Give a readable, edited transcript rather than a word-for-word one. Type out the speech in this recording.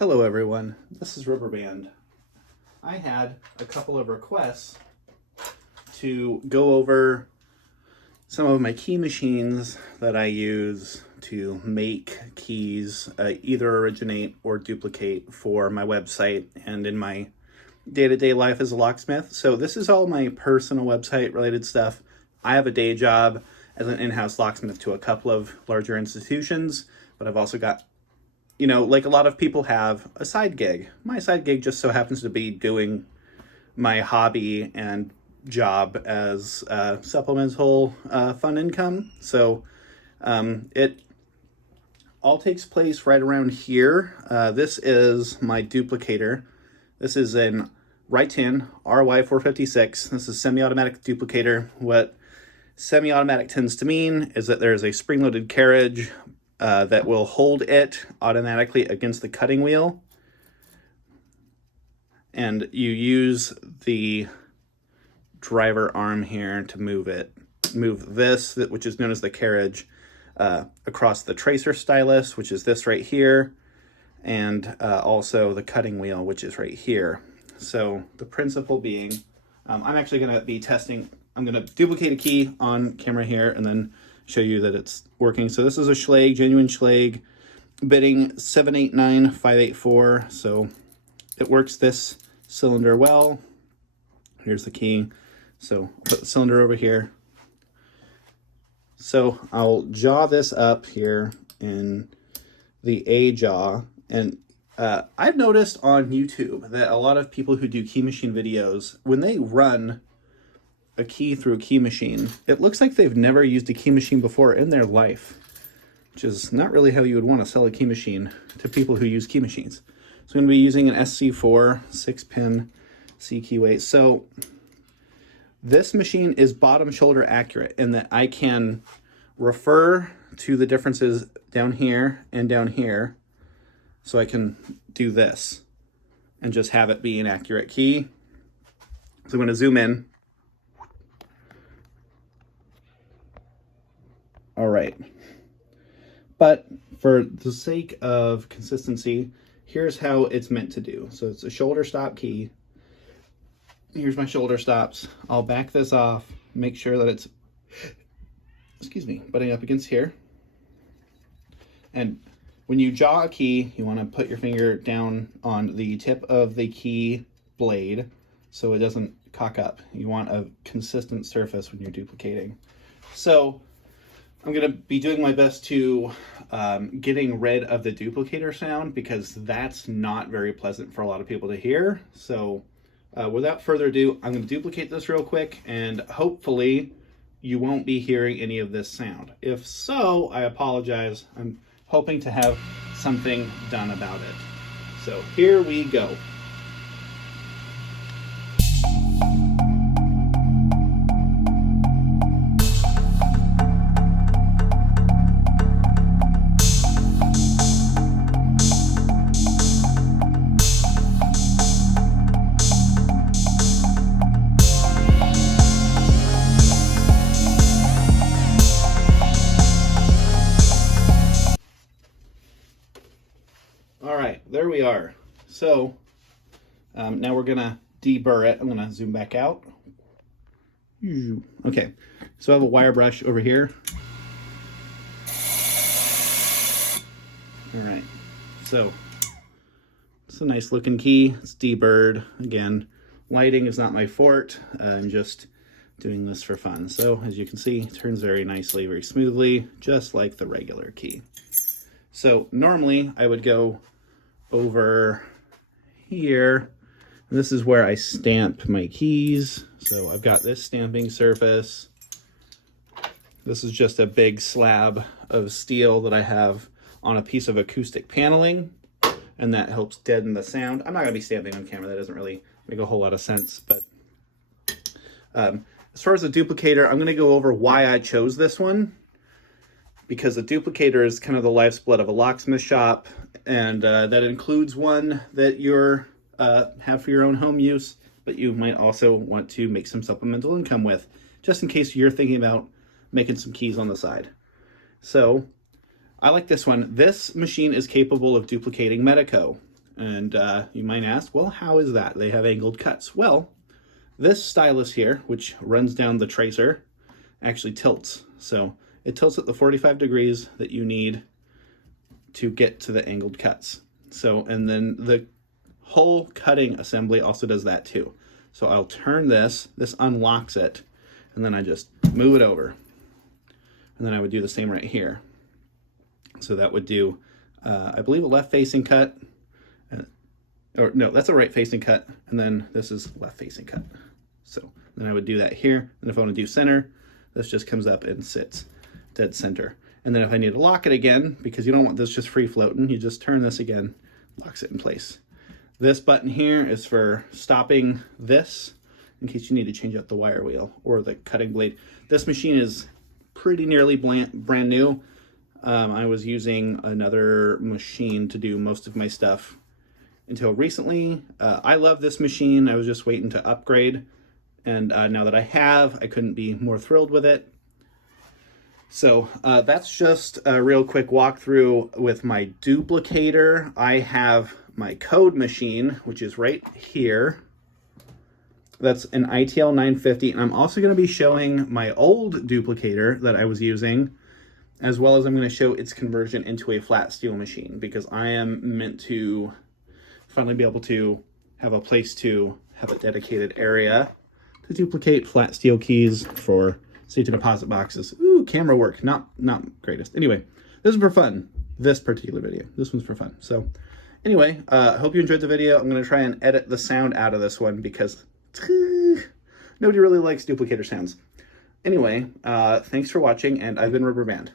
Hello everyone, this is Rubber Band. I had a couple of requests to go over some of my key machines that I use to make keys either originate or duplicate for my website and in my day-to-day life as a locksmith. So this is all my personal website related stuff. I have a day job as an in-house locksmith to a couple of larger institutions, but I've also got, like a lot of people have, a side gig. My side gig just so happens to be doing my hobby and job as supplemental fun income. So it all takes place right around here. This is my duplicator. This is an right-hand RY456. This is semi-automatic duplicator. What semi-automatic tends to mean is that there is a spring-loaded carriage that will hold it automatically against the cutting wheel. And you use the driver arm here to move this, which is known as the carriage, across the tracer stylus, which is this right here, and also the cutting wheel, which is right here. So the principle being, I'm actually going to be testing, I'm going to duplicate a key on camera here and then show you that it's working. So this is a Schlage, genuine Schlage, bitting 789584. So it works this cylinder well. Here's the key. So I'll put the cylinder over here. So I'll jaw this up here in the A jaw. And I've noticed on YouTube that a lot of people who do key machine videos, when they run a key through a key machine, it looks like they've never used a key machine before in their life, which is not really how you would want to sell a key machine to people who use key machines. So I'm going to be using an SC4 6-pin C keyway. So this machine is bottom shoulder accurate in that I can refer to the differences down here and down here. So I can do this and just have it be an accurate key. So I'm going to zoom in. All right. But for the sake of consistency, here's how it's meant to do. So it's a shoulder stop key. Here's my shoulder stops. I'll back this off, make sure that it's, butting up against here. And when you jaw a key, you want to put your finger down on the tip of the key blade so it doesn't cock up. You want a consistent surface when you're duplicating. So I'm going to be doing my best to getting rid of the duplicator sound because that's not very pleasant for a lot of people to hear. So without further ado, I'm going to duplicate this real quick and hopefully you won't be hearing any of this sound. If so, I apologize. I'm hoping to have something done about it. So here we go. All right, there we are. So now we're gonna deburr it. I'm gonna zoom back out. Okay, so I have a wire brush over here. All right, so it's a nice looking key. It's deburred. Again, lighting is not my forte. I'm just doing this for fun. So as you can see, it turns very nicely, very smoothly, just like the regular key. So normally I would go over here. And this is where I stamp my keys. So I've got this stamping surface. This is just a big slab of steel that I have on a piece of acoustic paneling, and that helps deaden the sound. I'm not gonna be stamping on camera. That doesn't really make a whole lot of sense, but as far as the duplicator, I'm gonna go over why I chose this one, because the duplicator is kind of the lifeblood of a locksmith shop, and that includes one that you're have for your own home use, but you might also want to make some supplemental income with, just in case you're thinking about making some keys on the side. So I like this one. This machine is capable of duplicating Medico. And you might ask, well, how is that? They have angled cuts. Well, this stylus here, which runs down the tracer, actually tilts. So it tilts at the 45 degrees that you need to get to the angled cuts. So, and then the whole cutting assembly also does that too. So I'll turn this unlocks it, and then I just move it over. And then I would do the same right here. So that would do, I believe, a left facing cut, or no, that's a right facing cut, and then this is left facing cut. So then I would do that here, and if I want to do center, this just comes up and sits dead center. And then if I need to lock it again, because you don't want this just free floating, you just turn this again, locks it in place. This button here is for stopping this, in case you need to change out the wire wheel or the cutting blade. This machine is pretty nearly brand new. I was using another machine to do most of my stuff until recently. I love this machine. I was just waiting to upgrade. And now that I have, I couldn't be more thrilled with it. So that's just a real quick walkthrough with my duplicator. I have my code machine, which is right here. That's an ITL 950. And I'm also going to be showing my old duplicator that I was using, as well as I'm going to show its conversion into a flat steel machine, because I am meant to finally be able to have a place to have a dedicated area to duplicate flat steel keys for safety deposit boxes. Ooh, camera work, not greatest. Anyway, this is for fun. This particular video, this one's for fun. So anyway, I hope you enjoyed the video. I'm going to try and edit the sound out of this one because nobody really likes duplicator sounds. Anyway, thanks for watching, and I've been Rubber Band.